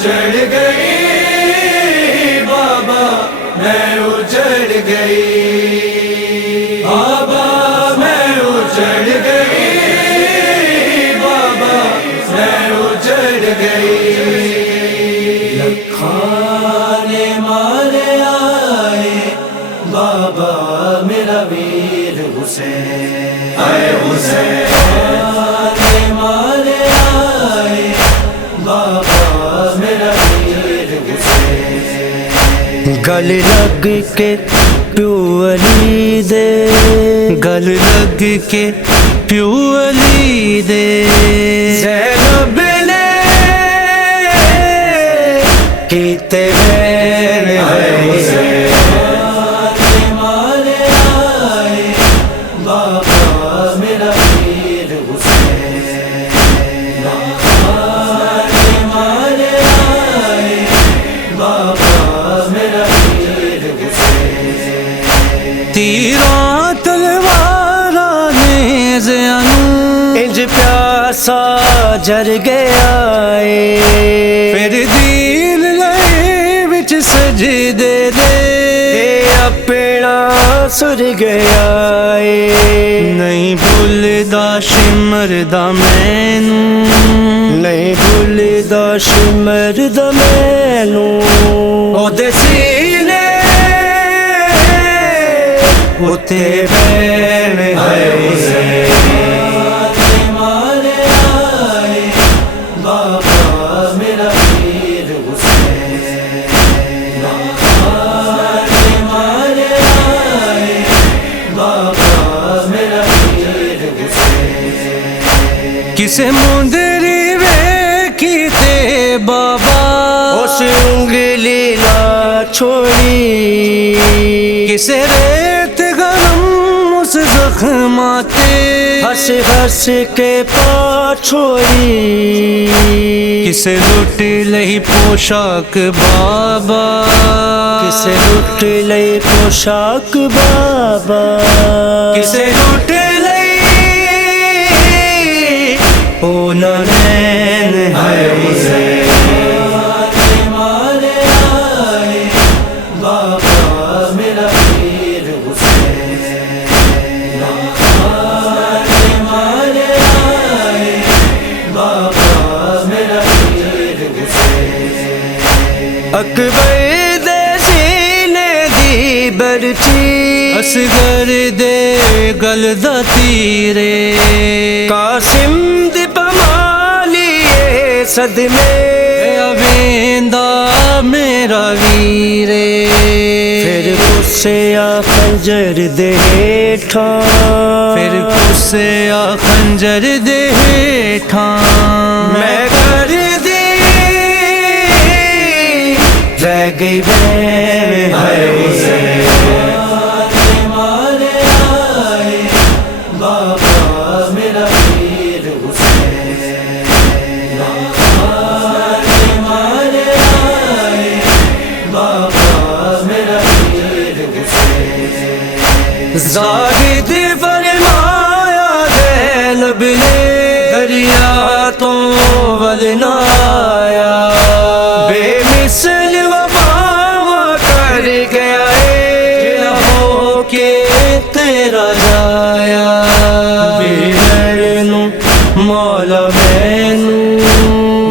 اجڑ گئی بابا میں اجڑ گئی، بابا میں اجڑ گئی، بابا میں اجڑ گئی، لکھانے مارے آئے بابا میرا ویر حسین، اے حسین مارے آئے بابا میرا ویر حسین، گل لگ کے پیو علی دے، گل لگ کے پیو علی دے، زینب نے کیتے بین حسین مارے آئے بابا میرا ویر حسین، مارے آئے بابا میرا ویر حسین، تیراں تلواراں نیزیاں نوں انج پیاسا جر گیا اے، پھر دین لئے وچ سجدے دے اپنا سر گیا اے، نہیں بھولدا شمردا مینوں، نہیں بھولدا شمردا مینوں، او دے سینے اتے بین حسین، مارے آئے بابا میرا ویر حسین، مارے آئے بابا میرا ویر حسین، کسے مندری ویکھیتے بابا اس انگلی نہ چھوڑی، کسے ریت غنم اس زخماتے ہنس ہنس کے پا چھوڑی، کسے لٹ لئی پوشاک بابا، کسے لٹ لئی پوشاک بابا، کسے لٹ لئی او نین حسین، مارے آئے بابا میرا ویر حسین، مارے آئے بابا میرا ویر حسین، اکبر دے سینے دی برچی اصغر دے گل دا تیرے، قاسم دی پمالیے صدمے اویندا میرا ویرے، پھر غصے آ خنجر دے ہیٹھاں، پھر غصے آ خنجر دے ہیٹھاں، میں کر دی رہ گئی بین حسین، مارے آئے بابا میرا ویر حسین، مارے آئے بابا میرا ویر حسین، زاہد فرمایا زینب نے دریا تو ول نہ آیا، بے مثل وفا کر گیا اے ہو کے تیرا جایا، ویرن نوں مولا مینوں،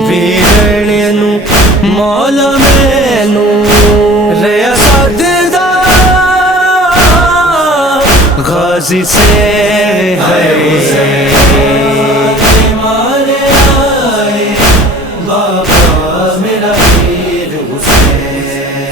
ویرن نوں مولا مینوں، ریا سجدہ غازی سے حسین، مارے آئے بابا میرا ویر حسین،